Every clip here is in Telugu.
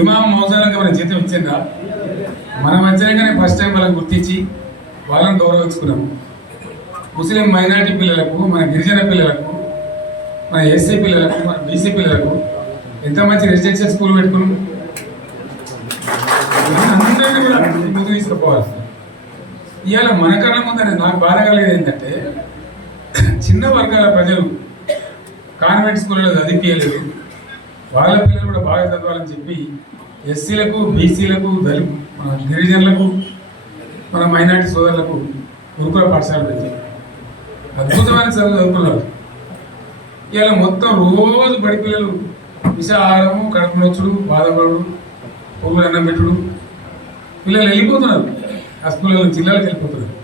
ఇమాం మౌజాలకు మన జీతం ఇచ్చిందా? మనం వచ్చాకనే ఫస్ట్ టైం వాళ్ళని గుర్తించి వాళ్ళని గౌరవించుకున్నాము. ముస్లిం మైనారిటీ పిల్లలకు, మన గిరిజన పిల్లలకు, మన ఎస్సీ పిల్లలకు, మన బీసీ పిల్లలకు ఎంత మంచి రెసిడెన్షియల్ స్కూల్ పెట్టుకున్నాం. అందరినీ కూడా ముందు తీసుకుపోవాలి. ఇవాళ మనకన్నా ముందని నాకు బాధ కలిగేది ఏంటంటే, చిన్న వర్గాల ప్రజలు కాన్వెంట్ స్కూళ్ళలో చదివించలేదు, వాళ్ళ పిల్లలు కూడా బాగా చదవాలని చెప్పి ఎస్సీలకు, బీసీలకు, మన గిరిజనులకు, మన మైనార్టీ సోదరులకు గురుకుల పాఠశాల పెట్టారు. అద్భుతమైన చదువు చదువుకున్నారు. ఇవాళ మొత్తం రోజు బడి పిల్లలు విషాహారము, కడుపు నొచ్చుడు, బాధపడు, పురుగులు అన్నం పెట్టుడు, పిల్లలు వెళ్ళిపోతున్నారు. ఆ స్కూల్లో జిల్లాలకు వెళ్ళిపోతున్నారు.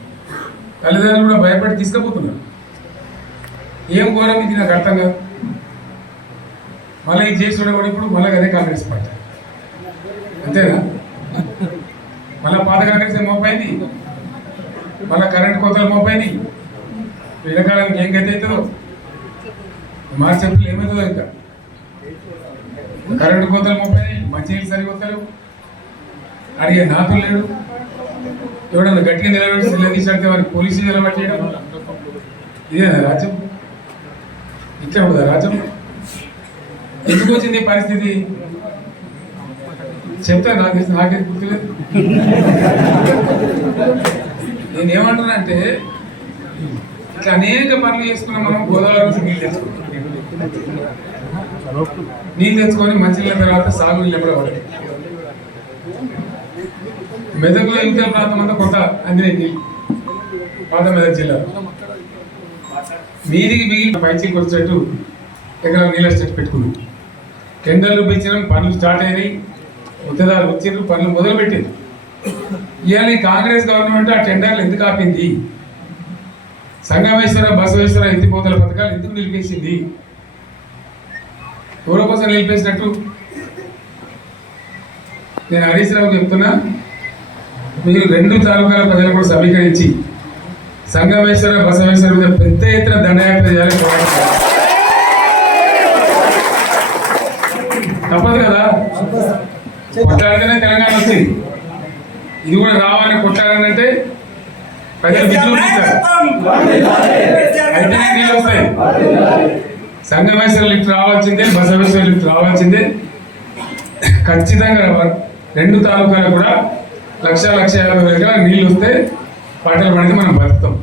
తల్లిదండ్రులు కూడా భయపడి తీసుకుపోతున్నారు. ఏం ఘోరం ఇది నాకు అర్థం కాదు. మళ్ళీ ఇది చేసి కూడా ఇప్పుడు మళ్ళీ అదే కాంగ్రెస్ పార్టీ అంతేనా? మళ్ళీ పాత కాంగ్రెస్ మోపైంది, మళ్ళీ కరెంట్ కోతలు మోపైంది. ఎండాకాలానికి ఏం గతి అవుతుందో మార్చి ఏప్రిల్ ఏమవుతుందో ఇంకా కరెంటు కోతలు మోపైనాయి, మంచినీళ్ళు సరిపోతలేవు, అడిగే నాతో లేడు. ఎవడన్నా గట్టిగా నిలబెట్టి సిల్ల తీసాడితే వారికి పోలీసులు నిలబెట్టేయడం. ఇదేనా రాజ్యం? ఇట్లా ఉందా రాజ్యం? ఎందుకు వచ్చింది ఈ పరిస్థితి చెప్తా. నాకే గుర్తులేదు. నేనేమంటున్నా అంటే, ఇట్లా అనేక పనులు చేసుకున్నాం. మనం గోదావరి నుంచి నీళ్ళు తెచ్చుకుంటాం, నీళ్ళు తెచ్చుకొని మంచినీళ్ళ తర్వాత సాగు నీళ్ళు ఎప్పుడో పడతాయి. మెదక్లో ఇంకా ప్రాంతం అంతా కొత్త అంజనే నీళ్ళు, పాత మెదక్ జిల్లా మీదికి మిగిలిన పైచీకి వచ్చేట్టు ఎకరాల నీళ్ళ స్టెట్ పెట్టుకున్నాం. టెండర్లు పెంచడం, పనులు స్టార్ట్ అయినాయి, ఉత్తదాలు వచ్చిండ్రు, పనులు మొదలు పెట్టింది. ఇవాళ కాంగ్రెస్ గవర్నమెంట్ ఆ టెండర్లు ఎందుకు ఆపింది? సంగమేశ్వర, బసవేశ్వర ఎత్తిపోతల పథకాలు ఎందుకు నిలిపేసింది? ఎవరి కోసం నిలిపేసినట్టు? నేను హరీష్ రావు చెప్తున్నా, మీరు రెండు తాలూకాల ప్రజలు కూడా సమీకరించి సంగమేశ్వర, బసవేశ్వర మీద పెద్ద ఎత్తున దండయాత్ర చేయాలి. తప్పదు కదా, కొట్లాడితేనే తెలంగాణ వచ్చింది. ఇది కూడా రావాలని కొట్లాడాలంటే ప్రజలు విజృంభిస్తారు, అయితేనే నీళ్ళు వస్తాయి. సంగమేశ్వర లిఫ్ట్ రావాల్సిందే, బసవేశ్వర లిఫ్ట్ రావాల్సిందే. ఖచ్చితంగా రెండు తాలూకాలకు కూడా 1,50,000 ఎకరాల నీళ్ళు వస్తే పంటలు పండితే మనం బతుకుతాం.